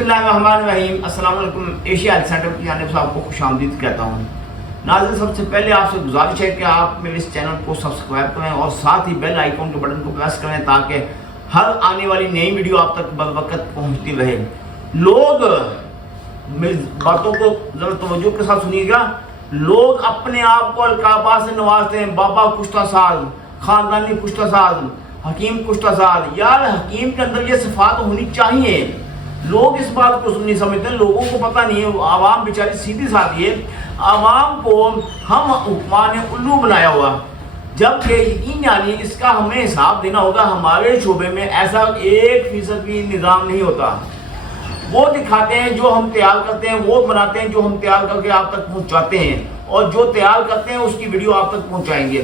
बिस्मिल्लाहिर्रहमानिर्रहीम। अस्सलाम वालेकुम। एशिया हेल्थ सेंटर की जानिब से आपको खुशामदीद कहता हूँ। नाज़रीन, सबसे पहले आपसे गुजारिश है कि आप मेरे इस चैनल को सब्सक्राइब करें और साथ ही बेल आइकन के बटन को प्रेस करें ताकि हर आने वाली नई वीडियो आप तक बरवक़्त पहुँचती रहे। लोग मेरी बातों को ज़रा तवज्जो के साथ सुनिएगा। लोग अपने आप को अलकाबा से नवाजते हैं, बाबा कुश्ता साज, ख़ानदानी कुश्ता साज, हकीम कुश्ता साज। यार, हकीम के अंदर ये सिफात होनी चाहिए। लोग इस बात को नहीं समझते, लोगों को पता नहीं है। आवाम बेचारी सीधी साधी है। आवाम को हम हुक्मान ने उल्लू बनाया हुआ, जबकि यकीन जानिए इसका हमें हिसाब देना होगा। हमारे शोबे में ऐसा 1% भी निज़ाम नहीं होता। वो दिखाते हैं जो हम तैयार करते हैं, वो बनाते हैं जो हम तैयार करके आप तक पहुंचाते हैं, और जो तैयार करते हैं उसकी वीडियो आप तक पहुंचाएंगे।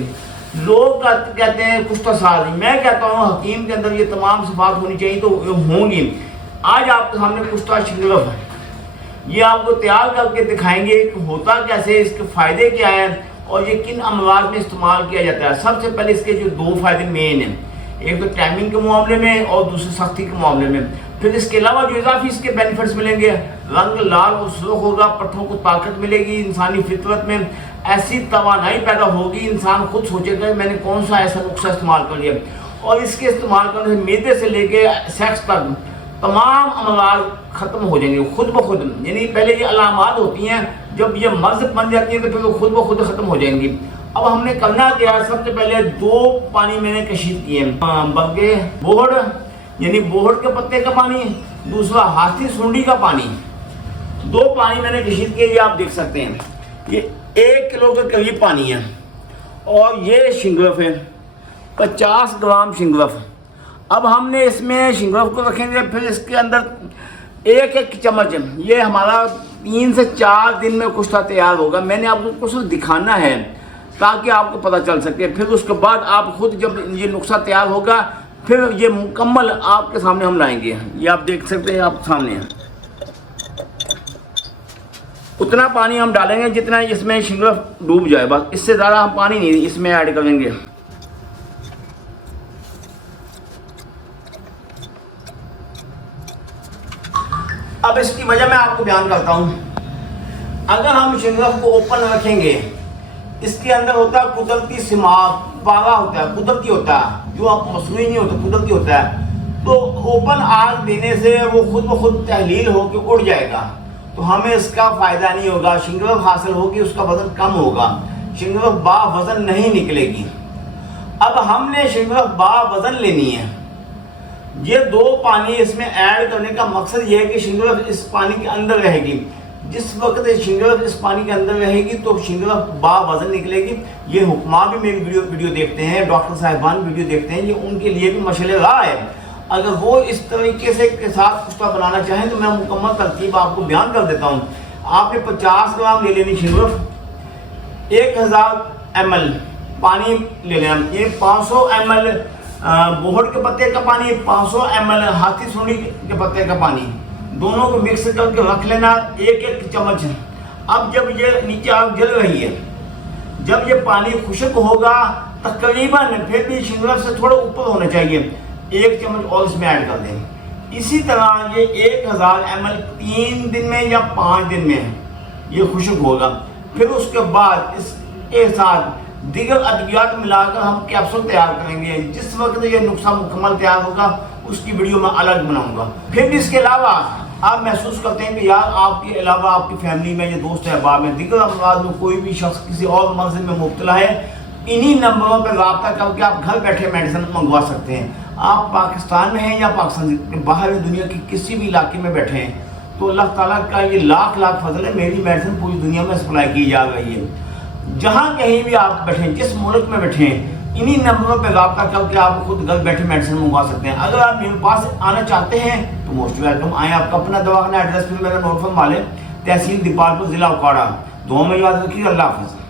लोग कहते हैं कुश्ता साज, मैं कहता हूँ हकीम के अंदर ये तमाम सिफात होनी चाहिए तो होंगी। आज आपके सामने कुश्ता शिंगलफ है, ये आपको तैयार करके दिखाएंगे कि होता कैसे, इसके फ़ायदे क्या हैं और ये किन अमराज में इस्तेमाल किया जाता है। सबसे पहले इसके जो 2 फ़ायदे मेन हैं, एक तो टाइमिंग के मामले में और दूसरे सख्ती के मामले में। फिर इसके अलावा जो इजाफी इसके बेनिफिट्स मिलेंगे, रंग लाल और सुर्ख होगा, पट्ठों को ताकत मिलेगी, इंसानी फितरत में ऐसी तवानाई पैदा होगी, इंसान खुद सोचेगा मैंने कौन सा ऐसा नुस्खा इस्तेमाल कर लिया। और इसके इस्तेमाल करने से मैदे से लेके सेक्स तक तमाम अमराज ख़त्म हो जाएंगे खुद ब खुद। यानी पहले ये अलामात होती हैं, जब ये मर्ज बन जाती है तो फिर वो खुद ब खुद ख़त्म हो जाएंगी। अब हमने करना क्या है, सबसे पहले 2 पानी मैंने कशीद किए, बल्कि बोहड़ यानी बोहड़ के पत्ते का पानी, दूसरा हाथी सूंडी का पानी। 2 पानी मैंने कशीद किए, ये आप देख सकते हैं। ये 1 किलो के करीब पानी है और ये शिंगलफ है, 50 ग्राम शिंगलफ। अब हमने इसमें शिंगलफ को रखेंगे, फिर इसके अंदर 1 चम्मच, ये हमारा 3 से 4 दिन में कुश्ता तैयार होगा। मैंने आपको सिर्फ दिखाना है ताकि आपको पता चल सके। फिर उसके बाद आप खुद जब ये नुस्खा तैयार होगा फिर ये मुकम्मल आपके सामने हम लाएंगे। ये आप देख सकते हैं, आपके सामने उतना पानी हम डालेंगे जितना इसमें शिंगलफ डूब जाए, बस इससे ज़्यादा हम पानी नहीं इसमें ऐड करेंगे। अब इसकी वजह मैं आपको बयान करता हूँ। अगर हम शिंगलफ को ओपन रखेंगे, इसके अंदर होता है कुदरती सिमाग, पारा होता है, कुदरती होता है, जो आप मसनूई नहीं होता, कुदरती होता है। तो ओपन आग देने से वो खुद ब खुद तहलील होकर उड़ जाएगा, तो हमें इसका फ़ायदा नहीं होगा। शिंगलफ हासिल होगी, उसका वज़न कम होगा, शिंगलफ बा वज़न नहीं निकलेगी। अब हमने शिंगलफ बा वज़न लेनी है। ये 2 पानी इसमें ऐड करने का मकसद ये है कि शिंगलफ इस पानी के अंदर रहेगी। जिस वक्त शिंगलफ इस पानी के अंदर रहेगी तो शिंगलफ बा वज़न निकलेगी। ये हुक्मा भी मेरी वीडियो देखते हैं, डॉक्टर साहिबान वीडियो देखते हैं, ये उनके लिए भी मशले राह है। अगर वो इस तरीके से के साथ कुश्ता बनाना चाहें तो मैं मुकम्मल तरतीब आपको बयान कर देता हूँ। आपने 50 ग्राम ले लेनी शिंगलफ, 1000 ml पानी ले लेना, ये 500 ml बोहड़ के पत्ते का पानी, 500 ml हाथी सूंडी के पत्ते का पानी, दोनों को मिक्स करके रख लेना, 1 चम्मच। अब जब ये नीचे आग जल रही है, जब ये पानी खुश्क होगा तकरीबन, फिर भी शिंगलफ से थोड़ा ऊपर होना चाहिए, 1 चम्मच और इसमें ऐड कर दें। इसी तरह ये 1000 ml 3 दिन में या 5 दिन में ये खुश्क होगा। फिर उसके बाद इसके साथ दीगर अद्वियात मिलाकर हम कैप्सूल तैयार करेंगे। जिस वक्त ये नुस्खा मुकम्मल तैयार होगा उसकी वीडियो मैं अलग बनाऊंगा। फिर भी इसके अलावा आप महसूस करते हैं कि यार आपके अलावा आपकी फैमिली में या दोस्त अहबाब में दीगर अमराज में कोई भी शख्स किसी और मर्ज़ में मुब्तला है, इन्हीं नंबरों पर रब्ता करके आप घर बैठे मेडिसिन मंगवा सकते हैं। आप पाकिस्तान में हैं या पाकिस्तान के बाहर दुनिया के किसी भी इलाके में बैठे हैं तो अल्लाह ताला का ये लाख फजल है, मेरी मेडिसिन पूरी दुनिया में सप्लाई की जा रही है। जहाँ कहीं भी आप बैठे, जिस मुल्क में बैठे हैं, इन्हीं नंबरों पर रब्ता करके आप खुद घर बैठे मेडिसिन मंगवा सकते हैं। अगर आप मेरे पास आना चाहते हैं तो मोस्ट वेलकम आएँ। आपका अपना दवाखाना एड्रेस भी मेरा नोट फरमा लें, तहसील दीपालपुर, ज़िला उकाड़ा। दुआ में याद रखिए। अल्लाह हाफ़िज़।